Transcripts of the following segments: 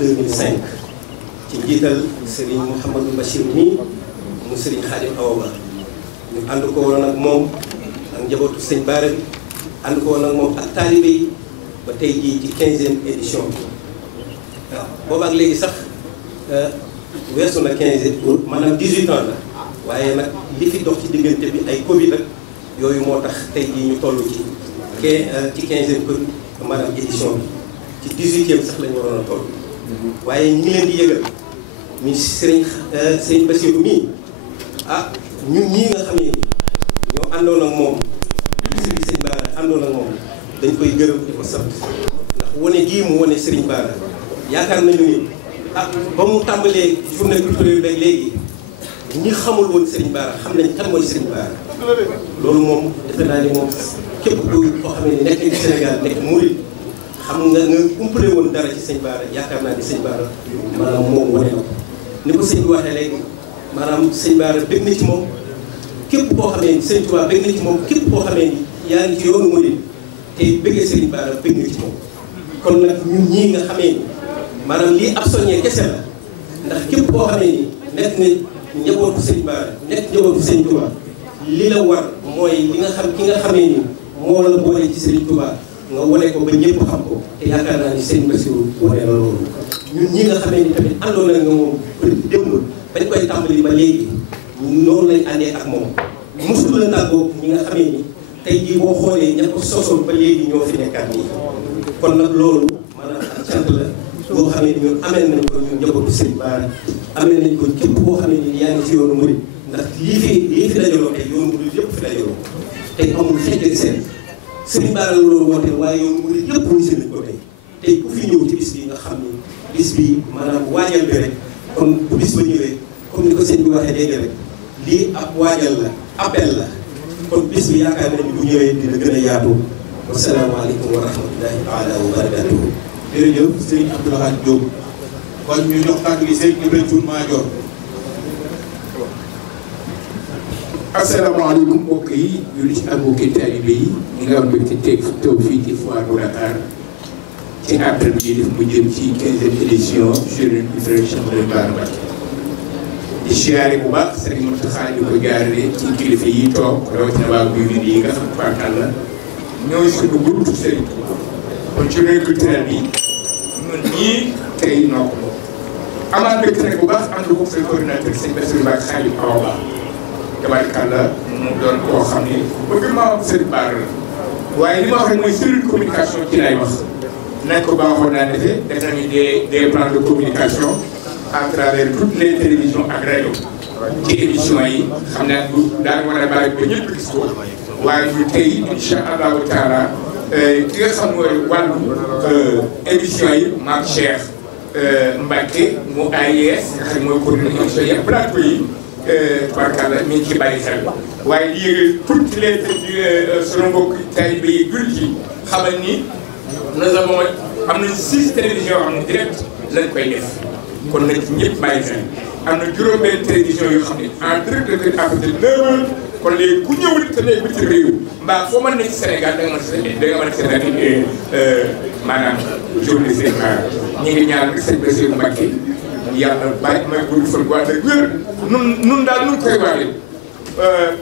2005 ci njiital Serigne Mouhamadou Bachir mi mu Serigne Khadim Awa Ba ñu ànd ko woon ak moom ak njabootu sëñ Bara bi ànd ko woon ak moom ak taalibe yi ba tey jii ci 15e édition bi waaw boobaak léegi sax weesu na 15 maanaam 18 ans la waaye nag li fi dox ci diggante bi ay Covid ak yooyu moo tax tey jii ñu toll ci 15e maanaam édition bi ci 18e sax la ñu waroon a toll waaye ñi leen di yëgal mi sëriñ Bassirou mii ah ñun ñii nga xam ne ñoo àndoon ak moom sëriñ Bara àndoon ak moom dañ koy gërëm di ko sant ndax wane gii mu wane sëriñ Bara yaakaar nañu ni ah ba mu tàmbalee journée culturelle beeg léegi ñi xamul woon sëriñ Bara xam nañ kan mooy sëriñ Bara loolu moom defe naa ni moom képp koo xam ne nekk ci Sénégal nekk murid xam nga umpale woon dara ci sëñ Bara yaakaar naa ni sëñ Bara maanaam moom wane na ko ni ko sëñ bi waxee léegi maanaam sëñ Bara bëgg na ci moom képp koo xamee ni sëñ Tuubaa bëgg na ci moom képp koo xamee ni yaa ngi ci yoonu murid te bëggee sëriñ Bara bëgg na ci moom kon nag ñun ñii nga xamee ni maanaam lii ab soññee kese la ndax képp koo xamee ni nekk na njabootu sëñ Bara nekk njabootu sëñ Tuubaa li la war mooy li nga xam ki nga xamee ni moo la boole ci sëriñ Tuubaa nga wane ko ba ñëpp xam ko te yaakaar naa ni sëñ Bassirou wane na loolu ñun ñi nga xamee ni tamit àndoon na nga moom démb bañ koy tàmbali ba léegi noonu lañ àndee ak moom mosul la tàggoo ñi nga xamee ni tey jii boo xoolee ña ko sosoon ba léegi ñoo fi nekkaat nii kon nag loolu maanaam ak cant la boo xamee ni ñun amee nañ ko ñun njabootu sëñ Bara amee nañ ko képp boo xamee ni yaa ngi ci yoonu murid ndax lii fi dajaloo tey yoonu murid yëpp fi dajaloo tey amul xeej ak seen sëñ Bara la loolu woote waaye yoonu murid yëpp wuyu si nañ ko tey ku fi ñëw ci bis bi nga xam ni bis bi maanaam waajal bi rek kon bu bis ba ñëwee comme ni ko sëñ bi waxee léegi rek lii ab waajal la appel la kon bis bi yaakaar nañu bu ñëwee dina gën a yaatu wasalaamaaleykum wa rahmatullahi taala wa barakatuhu. jërëjëf sëñ Abdoulaye Diop kon ñu jox kàddu gi sëñ Ibrahima Thioune Madior. asalaamaaleykum mbokk yi ñu ci ak mbokki taalibe yi ñi nga am mbégte teg taw fii ci foire bu Dakar ci appel bi def mu jëm ci 15e édition journée culturelle Cheikh Ahmadou Bara Mbacké di siyaare bu baax Serigne Mountakha di ko jaarale ci kilifa yi toog rawatina waa Guy Mbind yi nga xam partal la ñooy suñu groupe Serigne Touba kon journée culturelle bi ñun ñii tey noo ko amaat mbégte nag bu baax ànd ko seen coordinateur sëñ Bassirou Mbacké Khadim Awa Ba tabarkàlla mu doon koo xam ne bëgg maa Serigne Bara la waaye li ma wax rek mooy cellule communication ci lay wax nañ ko baaxoon naa defee def nañu des plans de communication à travers toutes les télévisions ak rajo ci émission yi xam naa du daan war a bàyyi ba ñëpp gis ko waaye ñu tey incha allahu taala ki nga xam mooy wàllu émission yi maam Cheikh Mbacké mu AIS nga xam mooy coordonné émission yi ak plateau yi tubaarkàlla mi ngi ci bàyyi xel waaye di yëgal toutes les sunu mbokk taalibe yi jullit yi xamal ni nous avons am nañu 6 télévisions yoo xam ne direct lañ koy def kon nag ñëpp bàyyi xel am na juróom-benn télévision yoo xam ne en direct de à partir de 9h kon léegi ku ñëw te nekk biti réew mbaa foo mën nekk ci Sénégal da nga mën a seetaan maanaam journée Serigne Bara ñu ngi ñaan rek sëñ Bassirou Mbacké yàlla bàyyi may gudd fan bu ànd ak wér nun daal nu koy waale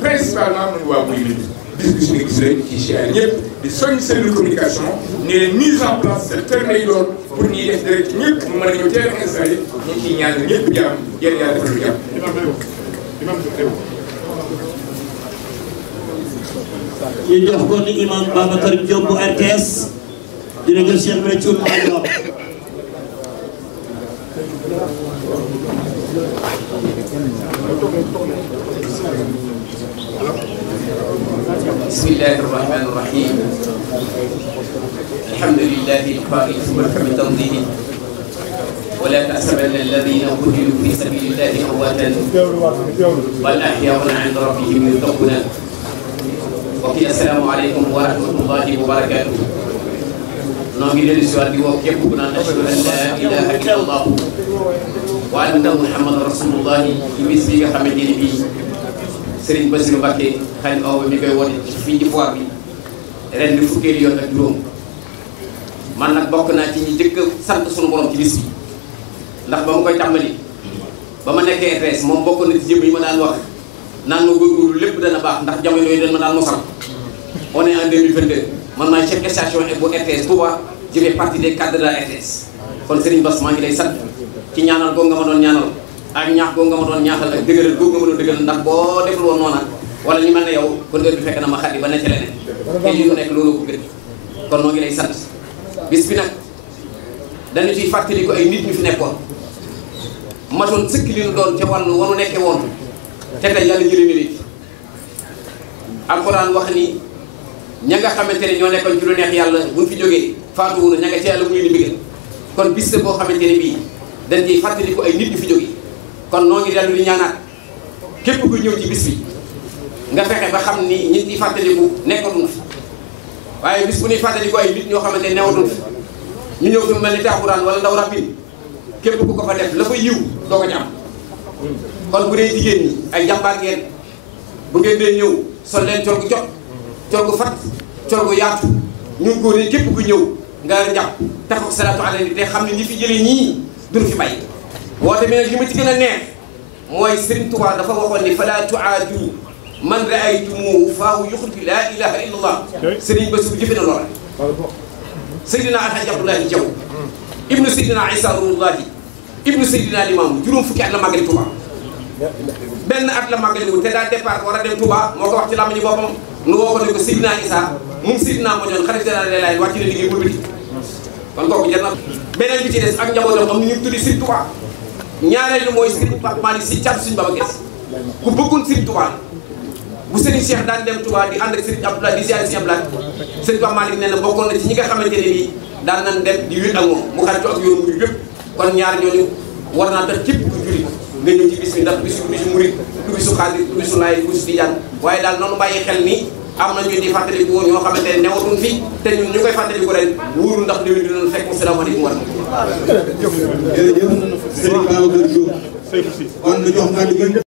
principalement nun waa Guy Mbind bis bi gis rek ci siyaare ñëpp di soñ cellule communication ne leen mise en place secteur lay doon pour ñuy def direct ñëpp ñu mën a ñëw teel a installé ñu ngi ciy ñaan ñëpp jàmm yéen yàlla defal lu jàmm. ñu jox ko ni imam Babacar Diop bu RTS dina jël Cheikh Ibrahima Thioune Madior. بسم الله الرحمن الرحيم الحمد لله القائل ثم بتنظيمه ولا تحسبن الذين قتلوا في سبيل الله امواتا بل احياء عند ربهم يرزقون وكي السلام عليكم ورحمه الله وبركاته نوغي لي سوال دي وك ييب كنا نشهد ان لا اله الا الله وان محمد رسول الله يمس ليغا خامتيني بي Serigne Bassirou Mbacké Khadim Awa mi koy wone fii ci foire bi ren di fukkeeli yoon ak juróom man nag bokk naa ci ñi jëkk sant sunu borom ci bis bi ndax ba ma koy tàmbali ba ma nekkee RTS moom bokk na ci jëm yi ma daan wax naan ma góorgóorlu lépp dana baax ndax jamono yooyu dañ ma daan mosal. On est en 2022 man maay chef station bu RTS Touba je fais partie des cadres de la RTS kon Serigne Bass maa ngi lay sant ci ñaanal googu nga ma doon ñaanal ak ñaax googu nga ma doon ñaaxal ak dëgëral googu nga ma doon dëgëral ndax boo deful woon noona wala ñu mel ne yow kon heure bi fekk na ma xat yi ba ne ci leneen te li ñu nekk loolu ko gën kon noo ngi lay sant bis bi nag dañu ciy fàttali ko ay nit ñu fi nekkoon matoon sëkk li ñu doon ca wàllu wanu nekkee woon te tey yàlla jëlee na léegi alxuraan wax ni ña nga xamante ne ñoo nekkoon ci lu neex yàlla buñ fi jógee faatuwul ña nga ci yàlla mu leen di bëggal kon bis la boo xamante ne bii dañ ciy fàttali ko ay nit ñu fi jógee kon noo ngi dellu di ñaanaat képp ku ñëw ci bis bi nga fexe ba xam ni ñi ciy fàttaliku nekkatuñ fi waaye bis bu ñuy fàttaliku ay nit ñoo xamante ne newatuñ fi ñu ñëw fi mu mel ni taaxuraan wala ndaw rappin képp ku ko fa def la fa yiw doo ko ci am kon bu dee jigéen ñi ay jàmbaar ngeen bu ngeen dee ñëw sol leen col gu jot col gu fat col gu yaatu ñun góor yi képp ku ñëw nga njàpp taxaw salaatu ala nabi te xam ne ñi fi jëlee ñii duñ fi bàyyi woote bi nag li ma ci gën a neex mooy Serigne Touba dafa waxoon ni fala tuaadu man raaytumuhu faahu yuxriju laa ilaha illa allah Serigne Bassirou jëfe na loola Seydina Alhaji Abdoulaye Diaw ibnu Seydina Issa Ruuhullahi ibnu Seydina Limaamu juróom fukki at la màggali Touba benn at la màggali wu te daa départ war a dem Touba moo ko wax ci làmmiñu boppam nu woo ko ne ko Seydina Issa moom Seydina Moñoon xarit général des Layènes wàcc na liggéey bu biti kon kooku jar na beneen bi ci des ak njabootam am na ñu tuddi Serigne Touba ñaareelu mooy Serigne Pape Malick Sy caatu suñu Baba Guess ku bëggoon Serigne Touba bu Serigne Cheikh daan dem Touba di ànd ak Serigne Abdoulaye di ziar Serigne Abdoulaye Serigne Pape Malick nee na bokkoon na ci ñi nga xamante ne bii daan nañ dem di wét ak moom mu xaritu ak yoonu murid yëpp kon ñaar ñooñu war naa tax képp ku jullit nga ñëw ci bis bi ndax bisu murid du bisu xaadir du bisu laay du bisu tijaan waaye daal noonu bàyyi xel ni am na ñu di fàttaliku woon ñoo xamante ne newatuñ fi te ñun ñu koy fàttaliku ren wóorul ndax déwén dinañ fekk salaamaaleykum wa rahmatulah. jërëjëf Serigne Babacar Diop kon ñu jox kàddu gi